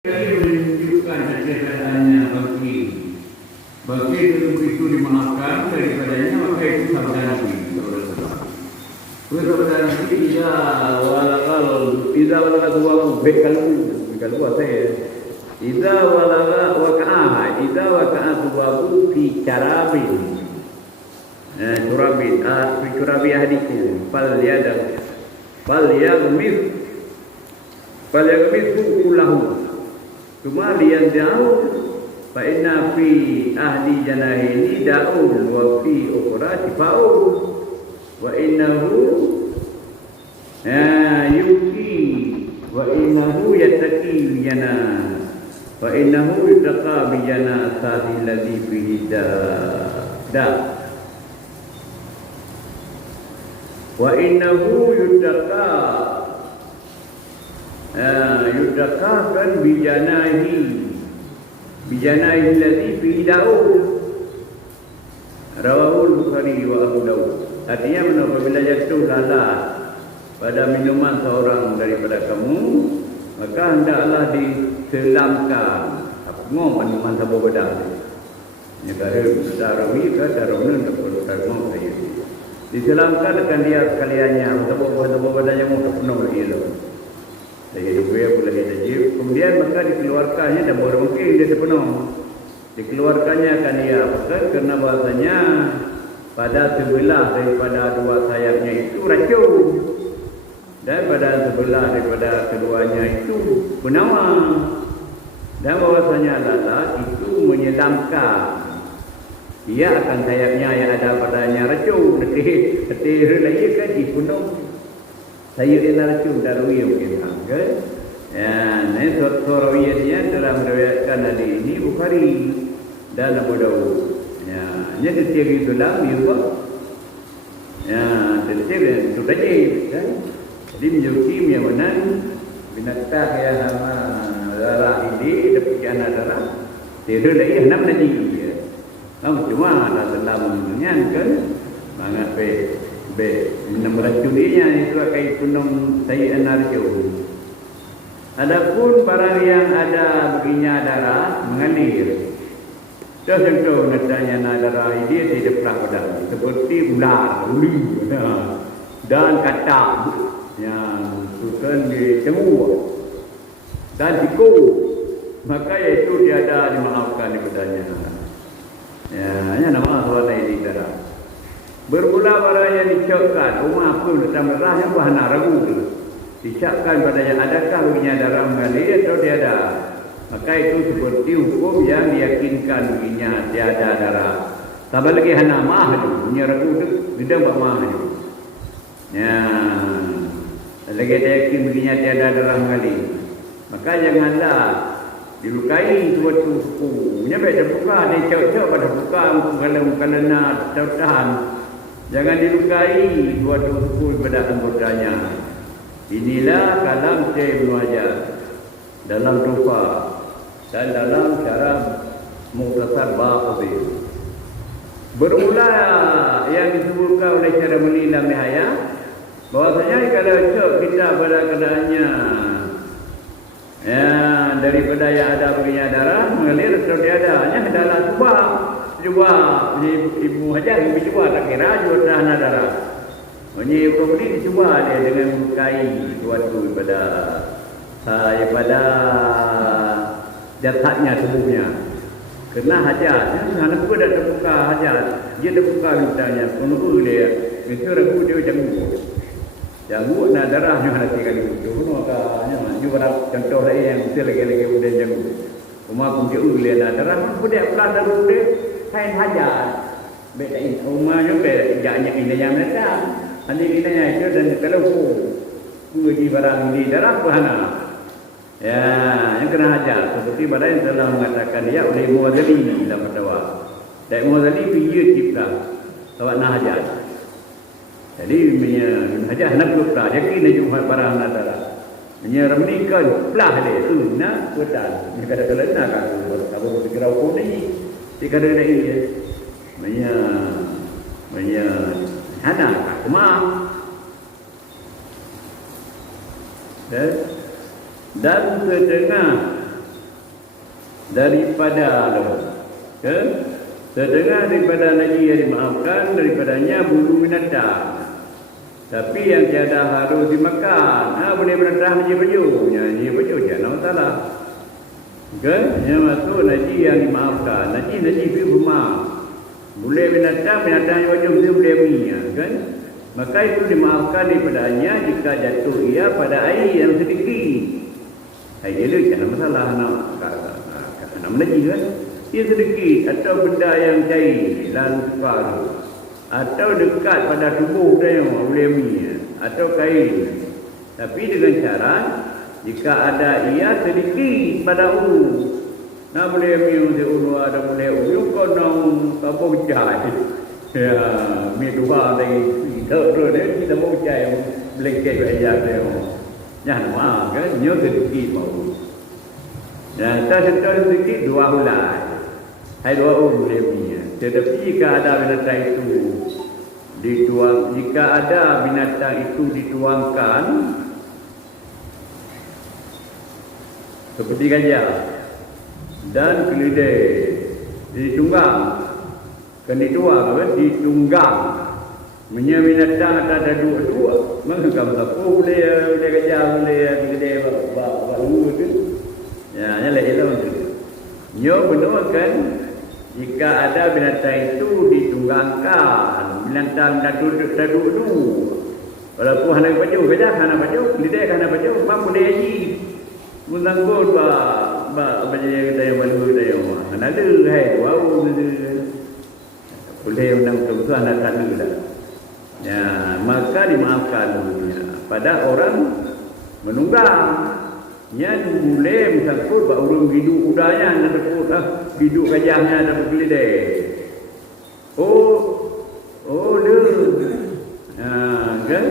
Jadi menunjukkan kejahatannya bagi itu dimaafkan daripadanya, maka itu sabda Nabi. Sabda Nabi tidak walaga dua bekalu saya. Idza walaga waqa'a tubabu fi carabin. Turabi ahdiku fal yaghmir kullahu. Cuma lian jauh, fa inna fi ahli janahini daun wa fi ukhra shifa'un wa innahu yuki wa innahu yattaqi jana wa innahu yattaqa bi jana sahil ladhi fihi da wa innahu yattaqa yudakakan bijanahi ladhi fi daun. Rawahul Bukhari wa Abu Dawud. Artinya apabila jatuh lalat pada minuman seorang daripada kamu, maka hendaklah diselamkan minuman sabu bedang. Negara Darawi ke Darunun ke Darunun saya. Diselamkan akan dia sekaliannya sabu bedang yang mau penuh ialah. Jadi dia boleh dijib. Kemudian maka dikeluarkannya dan baru mungkin dia sepenuh. Dikeluarkannya akan dia pakai kerana bahasanya pada sebelah daripada dua sayapnya itu racun, dan pada sebelah daripada keduanya itu benawang, dan bahasanya lalat itu menyelamkan. Ia akan sayapnya yang ada padanya racun. Letih lagi kan dipenuh. Saya enak racun darwi mungkin. Ya, ini suarawiyannya telah meriwayatkan hadis ini Bukhari dan Abu Dawud. Ya, ini setiap itulah mirwa. Ya, setiap itu saja kan. Jadi menjuki yang binatang yang sama darah ini dapatkan darah. Tiada lagi enam lagi. Kamu cuma ada selamanya kan. Bangat enam racun ini itu akan penuh saya racun. Adapun barang yang ada baginya darah mengalir. Contoh nadanya darah ini tidak pernah ada seperti ular, uli, dan katak yang bukan di cemur dan tikus, maka itu tiada dimaafkan kepadanya. Ya, hanya nama soal ini darah. Bermula barang yang dicapkan, rumah pun dalam darahnya bahan ragu. Dicapkan padanya adakah baginya darah mengalir atau tiada. Maka itu seperti hukum yang diyakinkan baginya tiada darah. Tambah lagi hana mah tu, punya ragu tu tidak mah tu. Ya, lagi dia yakin baginya tiada darah mengalir. Maka janganlah dilukai suatu suku. Punya baik terbuka, dia cak-cak pada buka kalau tahan. Jangan dilukai suatu suku pada anggotanya. Inilah kalam Syekh Ibnu Hajar dalam Tufa dan dalam cara Mukhtasar Baqi. Bermula yang disebutkan oleh cara menilam nihaya bahwasanya kalau kita pada keadaannya ya daripada yang ada baginya darah mengalir atau tiada, hanya adalah cuba Ibu Hajar cuba tak kira juga darah. Ini kemudian dicuba dia dengan melukai suatu daripada jasadnya, tubuhnya. Kerana hajat, anak pun dah terbuka hajat, dia terbuka misalnya, penuh dia, itu ragu dia janggut nak darahnya ada tiga itu, makanya juga contoh lain yang mesti lagi kemudian janggut. Rumah pun dia nak darah, pun dia pelan darah dia, kain hajat, beda ini, rumahnya beda, jangan ini yang mereka. Nanti kitanya itu dan kalau menguji barang di darah bahana. Ya, yang kena hajar seperti pada yang telah mengatakan dia oleh Mu'adzali dalam fatwa. Dan Mu'adzali dia cipta awak nak hajar. Jadi hajar nak lupa yakin dia cuma barang nak darah. Menyeramikan pelah dia tu nak betul. Dia kata kalau nak kalau dikira hukum ni dikira dia hana kemah dan setengah daripada ke setengah daripada najis yang dimaafkan daripadanya bulu binatang. Tapi yang tiada harus dimakan. Boleh binatang je baju. Nyanyi baju jangan masalah. Kan? Yang masuk najis yang dimaafkan. Najis itu rumah. Boleh binatang yang wajib dia boleh minyak. Kan? Maka itu dimaafkan daripadanya jika jatuh ia pada air yang sedikit. Air dia jangan masalah nak menajis kan? Ia sedikit atau benda yang cair lalu tukar atau dekat pada tubuh dia boleh minyak atau kain. Tapi dengan cara jika ada ia sedikit pada ulu, nak boleh minum di ulu ada boleh ulu konong apa bocah. Ya, minum lagi terus kita bocah yang blanket aja dia. Jangan mah kan nyo sedikit mau. Dan tak sedikit 2 bulan. Hai 2 boleh minyak. Tetapi jika ada binatang itu dituang, jika ada binatang itu dituangkan seperti gajah dan keledai ditunggang, kan dituang kan ditunggang, binatang ada dua, maka kamu boleh gajah boleh keledai baru itu, ya nyala itu maksud. Nyo benar kan? Jika ada binatang itu ditunggangkan, binatang dah duduk dulu. Walaupun hendak baju, gajah hendak baju, lidah hendak baju, mak boleh haji. Menanggut baju kita yang baru kita yang hendak ada, hai, wow, boleh undang kebetulan hendak ada dah. Ya, maka dimaafkan pada orang menunggang. Yang boleh bersangkut bahawa orang hidup udahnya nak takut hidup gajahnya dan keledai. Kan?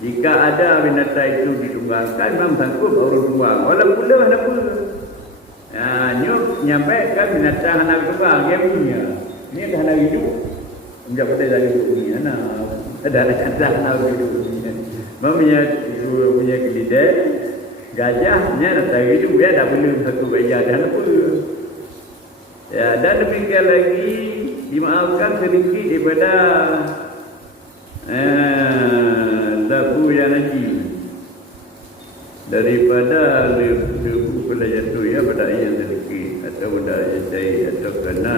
Jika ada binatang itu ditunggangkan memang bersangkut bahawa orang tunggang. Walaupun dah apa. Nyampe kan binatang anak tunggang dia punya. Ini dah anak hidup. Enggak pada dah hidup punya anak. Ada anak hidup punya. Memang punya keledai. Gajahnya datang hidup dia dah belum satu gajah dan apa. Ya, dan demikian lagi dimaafkan sedikit daripada labu yang najis daripada lebu pada jatuh ya pada yang sedikit atau benda yang cair atau kena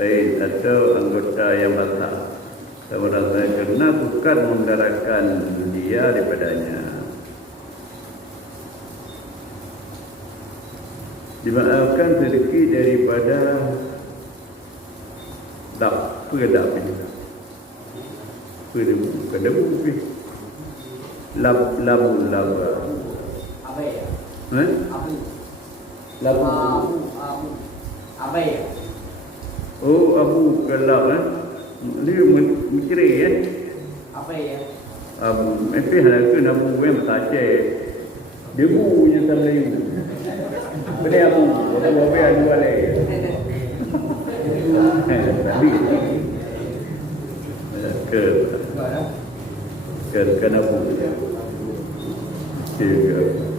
kain atau anggota yang basah. Sama kerana bukan mendarahkan dia daripadanya. Dimaafkan sedikit daripada pedebu labu apa ya? Abu gelap dia menceri apa ya? Mesti ada ke abu yang saja debu yang terlalu boleh abu ada berapa yang dua lagi ke abu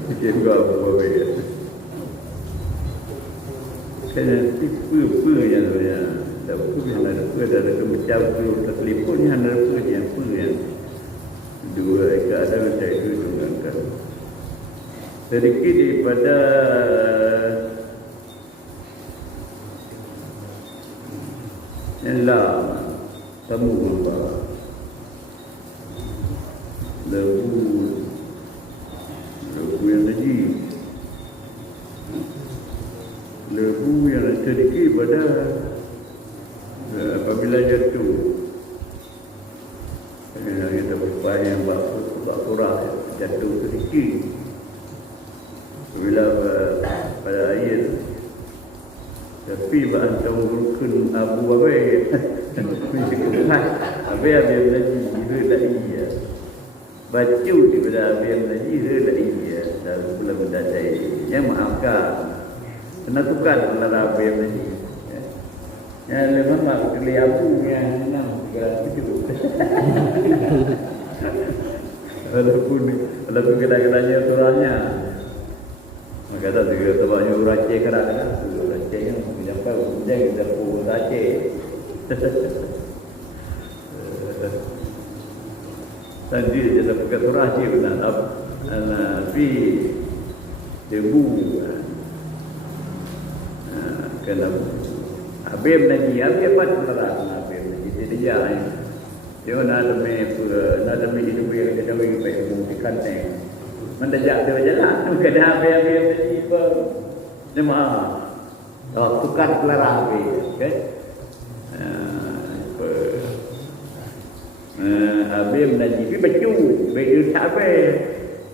sikit juga berapa kena tipu yang sebenarnya ada macam telefon yang ada yang dua keadaan saya itu tunggangan sedikit daripada yang tamu apa lebu yang najis lebu yang sedikit pada apabila jatuh kita berupaya buat kurang jatuh sedikit bila pada air tapi bahan rukun abu abai abai abang lagi itu lagi ya baca daripada abang lagi itu lagi ya belum ada yang maafkan kena tukar antara abang lagi yang memang mak keli abu yang enam 300 walaupun kadang-kadangnya turunnya Maka kata dia sebabnya uracik kadang-kadang uraciknya sampai hujan kita pun uracik. Tadi dia dah pakai uracik benar tapi debu kena habis lagi habis apa terang habis lagi dia dia nak demi hidup yang kita bagi baik buktikan mendajak dia jalan kena habis tadi apa nama tukar kelara habis kan habis lagi tapi baju baju sampai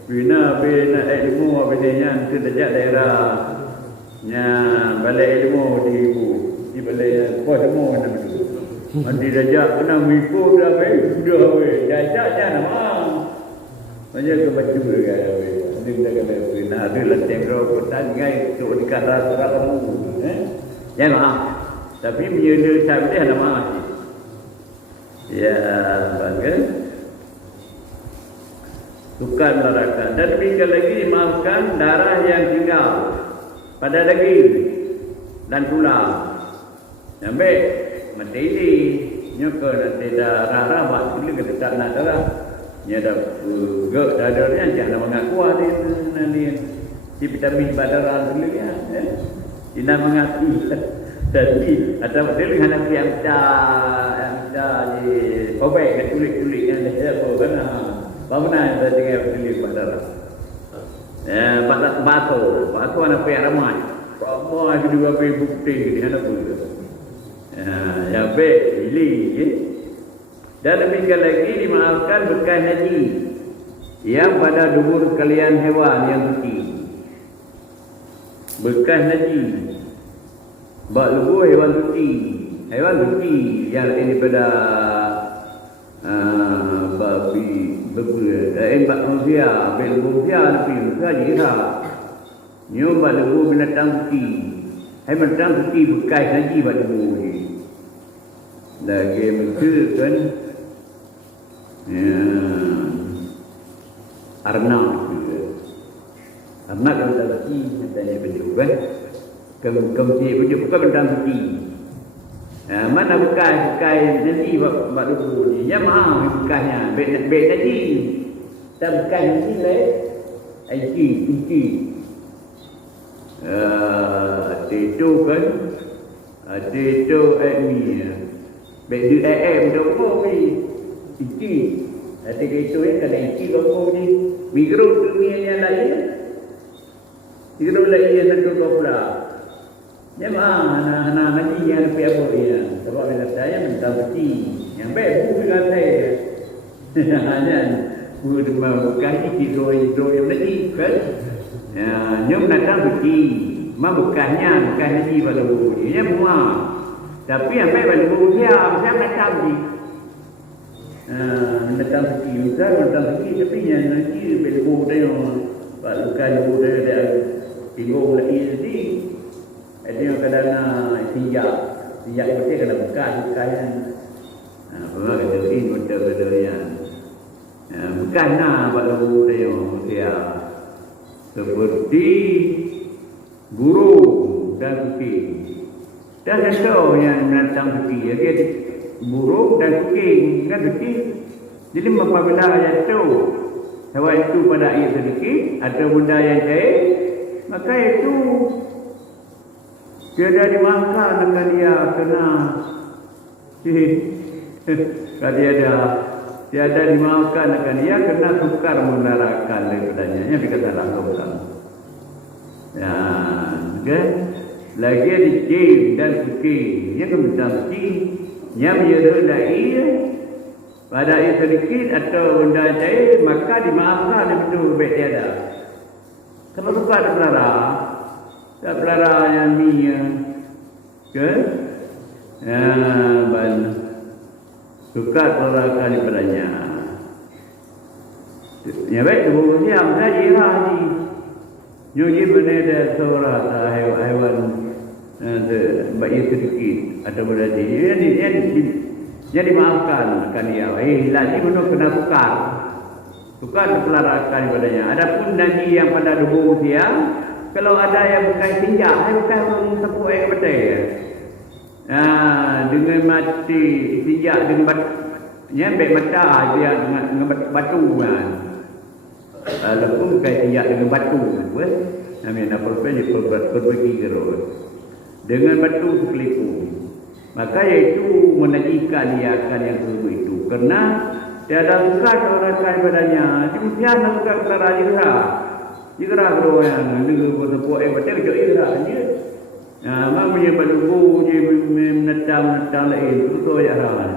bina ilmu abadnya itu dajak daerah nya balai ilmu di balai pos ilmu nama tu mandi dajak kena mipo dah dajaknya nama banyak ke baju dekat dia dah kena bina ada latih kau tangai tu di kata surat kamu jangan tapi menyela sampai nama ya bangga tukar neraka dan tinggal lagi dimaafkan darah yang tinggal pada daging dan tulang sampai mati ini nyuka nanti darah buat kulit kita tak nak darah nya dah gak dadarnya jangan mengaku ada nanti di vitamin darah dulu ya tidak mengaku tapi ada model dengan yang dah di obek ke kulit yang ada apa kan bagaimana kita tinggal kulit darah batu anak pihak ramai semua kedua pihak bukti di mana pun ya baik pilih dan demikian lagi dimaafkan bekas haji yang pada dubur kalian hewan yang suci bekas haji bak lubu hewan suci yang ini pada babi bak manusia bel manusia tapi saja ira nyoba lebu binatang suci binatang suci bekas haji bak lebu ni lagi menceritakan arnab juga arnab yang tak suci katanya penjuk kan kemudian penjuk bukan binatang suci mana bekas nanti buat lebu ni yang mahal bekasnya bek nanti tak bekas nanti kunci itu kan itu ni bek di domo ni kunci itu yang kena kunci domo ni mikro dunia yang lain mikro lain yang satu pula ya mana nanti yang lebih apa dia sebab bila saya minta beti yang baik bukan dengan saya hanya bukan itu yang lagi kan nyom datang beti bekasnya bukan haji pada buku dia semua tapi yang baik pada buku saya datang beti datang beti tapi yang nanti pada buku dia bukan buku dia tinggal lagi jadi ada yang kadang sijak betul kena bekas yang apa kata ini betul yang bekas buat lagu dia seperti burung dan kucing dan tahu yang menantang kucing dia burung dan kucing kan kucing jadi apabila yang tahu hewan itu pada air sedikit atau benda yang cair maka itu tiada dimaafkan dengan dia kena tiada dimaafkan dengan dia kena tukar mendarahkan daripadanya yang dikata langsung ya kan lagi ada jin dan kucing yang kemudian yang menyertai pada air sedikit atau benda cair maka dimaafkan betul baik tiada kalau tukar berdarah tak pelara yang ni ke tukar pelarakan daripadanya ya baik tubuh siam saja haji nyuji benda seorang haiwan bayi sedikit atau berarti yang dimaafkan akan dia lagi menurut kena tukar pelarakan daripadanya adapun nanti yang pada tubuh siam kalau ada yang bukan tinjak, bukan tepuk air betul. Dengan mati tinjak dengan batu, nyampe mata dia dengan batu kan. Lepas bukan tinjak dengan batu, namanya apa dia berbagi gerus. Dengan batu sekelipu. Maka iaitu menajikan dia akan yang kedua itu. Kerana tiada suka orang padanya. Demikian suka perkara jira. Jira berdoa dengan bertepuk betul ke jira dia. Mamanya berdubu dia menetang lain itu ya rawan.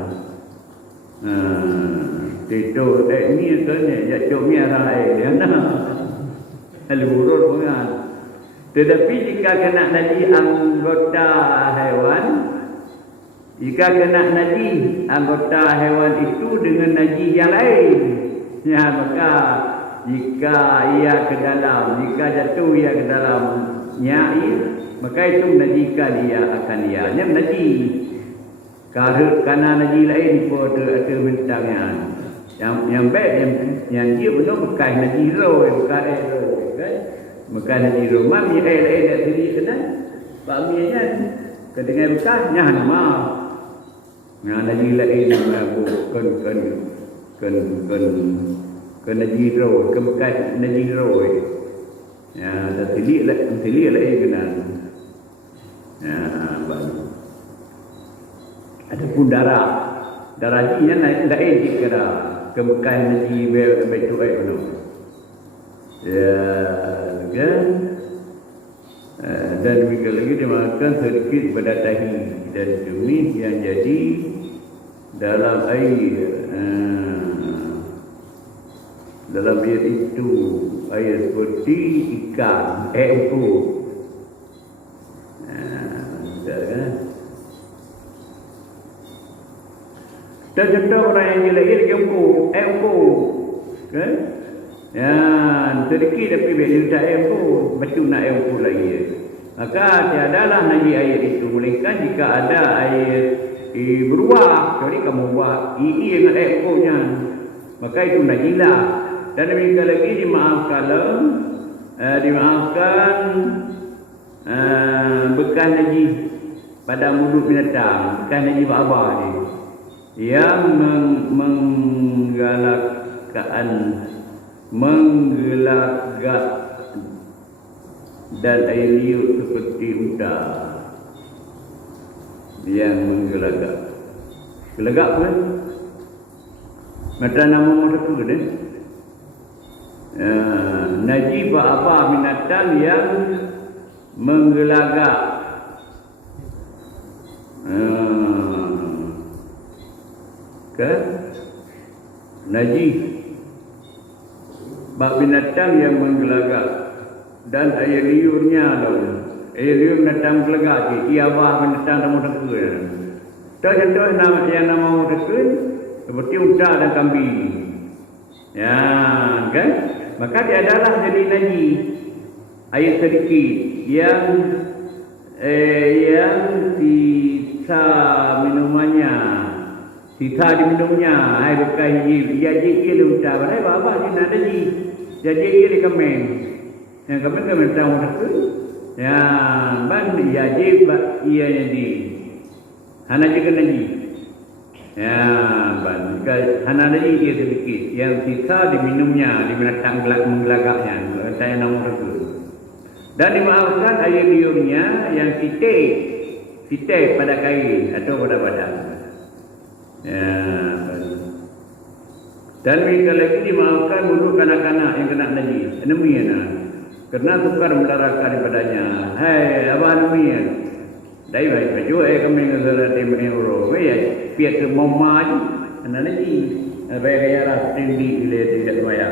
Itu ni sebenarnya jatuh miara dia nah. Alurur pengan. Tetapi jika kena najis anggota haiwan, jika kena najis anggota haiwan itu dengan najis yang lain, ya maka jika ia ke dalam, jika jatuh ia ke dalam nyai, maka itu najiskan ia akan ia. Yang najis, karena najis lain pun ada bentangnya. Yang baik yang dia benar bukan najis roh, bukan roh, kan? Bukan najis roh. Mami lain nak sendiri kena, baminya kedengar bekasnya nama. Najis lain kan najis roh, kan bekas najis roh. Ya, tilik lain kena. Ya, adapun darah ni nak etik kena. Kebukaan nanti betul betul. Ya, kan? Dan mereka lagi dimakan sedikit pada tahi dan cumi yang jadi dalam air. Dalam air itu air seperti ikan, empuk. Kan? Dan contoh orang yang gila empuk, kan? Ya, sedikit tapi bila tak empuk, betul nak empuk lagi. Maka tiadalah najis air itu, melainkan jika ada air beruap, jadi kamu buat dengan empuknya, maka itu najislah. Dan demikian lagi dimaafkan bekas najis pada mulut binatang, bekas najis abah ni. Yang menggelagak dan air liur seperti udang yang menggelagak. Gelagak apa? Macam nama mereka ni. Najib apa binatang yang menggelagak. Kan? Najis bak binatang yang menggelagak dan air liurnya air liur binatang gelagak ia bah binatang nama teka. Contoh nama yang nama teka seperti unta dan kambing. Ya, kan? Maka dia adalah jadi najis air sedikit yang sisa minumannya. Sisa diminumnya, air bekas hijau. Ia jikir dia ucap. Apa dia nak ada jik? Dia jikir dia kemeng. Yang kemeng tahu tak ke? Ya, ban ia jik, ia jadi. Hana juga naji. Ya, ban. Hana naji ia sedikit. Yang sisa diminumnya, diminatang menggelagaknya. Saya nama tak ke. Dan dimaafkan air liurnya yang sitek pada kain atau pada badan. Ya, dan mereka lagi dimaafkan mulut kanak-kanak yang kena najis. Demikian. Kerana tukar melarakan daripadanya. Hai, apa demikian? Dari baik baju kami ngazara tim euro. Ya, pihak ke mama je. Kena najis. Baik kaya lah tinggi bila tidak bayar.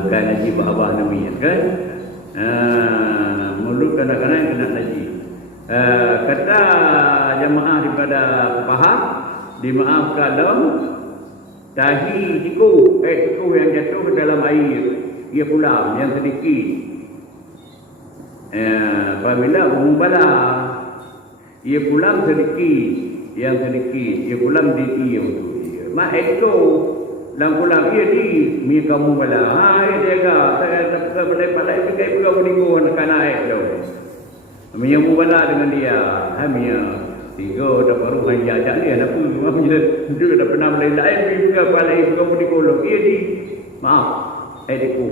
Bukan najis abah demikian kan? Mulut kanak-kanak yang kena najis. Kata jemaah daripada Pahang, dimaafkan dalam tahi tiku yang jatuh ke dalam air, ia pulang yang sedikit. Apabila mengumbala, ia pulang sedikit, yang sedikit, ia pulang di tiung. Mak itu dan pulang ia di mi kamu bala hai dia ga saya tak boleh pergi menigo nak naik tu mi mu bala dengan dia mi tiga dah baru hanya ajak ni apa macam dia dah pernah boleh lain pergi balik menigo ia di maaf adikku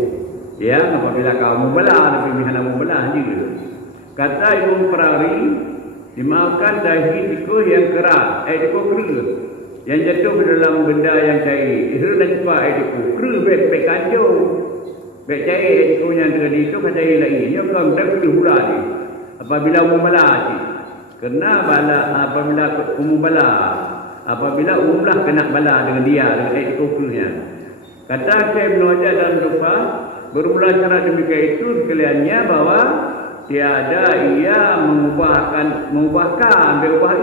ya apabila kamu bala lebih mihana mu bala je kata Ibu Ferrari dimaafkan dahi tikus yang keras adikku kera yang jatuh ke dalam benda yang cair itu dan cepat adikku kera baik kanjau baik cair adikku yang tadi itu kan cair lagi dia bukan kera pula ni apabila umum bala ni kena bala apabila umum bala apabila umumlah kena bala dengan dia dengan adikku keranya kata saya belajar dalam doa bermula cara demikian itu sekaliannya bahwa tiada ia mengubahkan berubah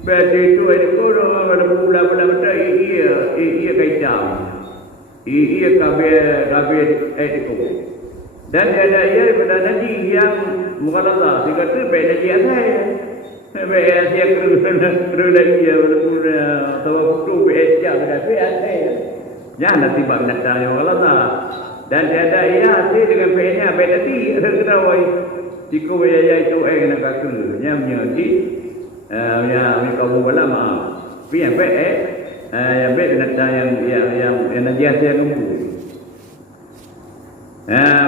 berarti itu ada pula ia kaitan ia kabir itu dan ada ia pada nanti yang mukaddas dia kata beda dia saya beda dia kerana dia pula tahu tu beda dia jangan nanti bab nak tanya Allah dan tiada ia hati dengan beda beda dia kerawai jika beda itu kena kakak nyamnya ya kamu bala mah yang baik yang baik nak yang najiat yang kumpul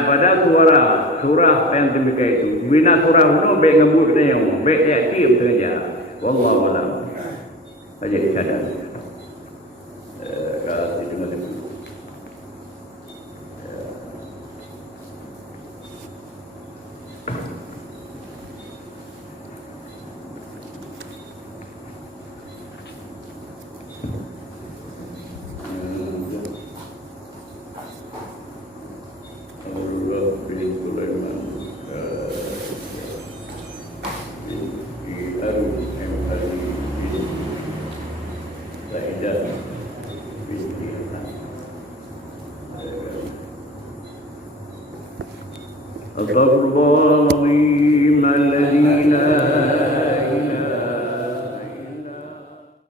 pada surah yang demikian itu bina surah itu baik ngebut kena yang baik aktif saja wallahu a'lam aja disadar kalau itu macam Astagfirullahaladzim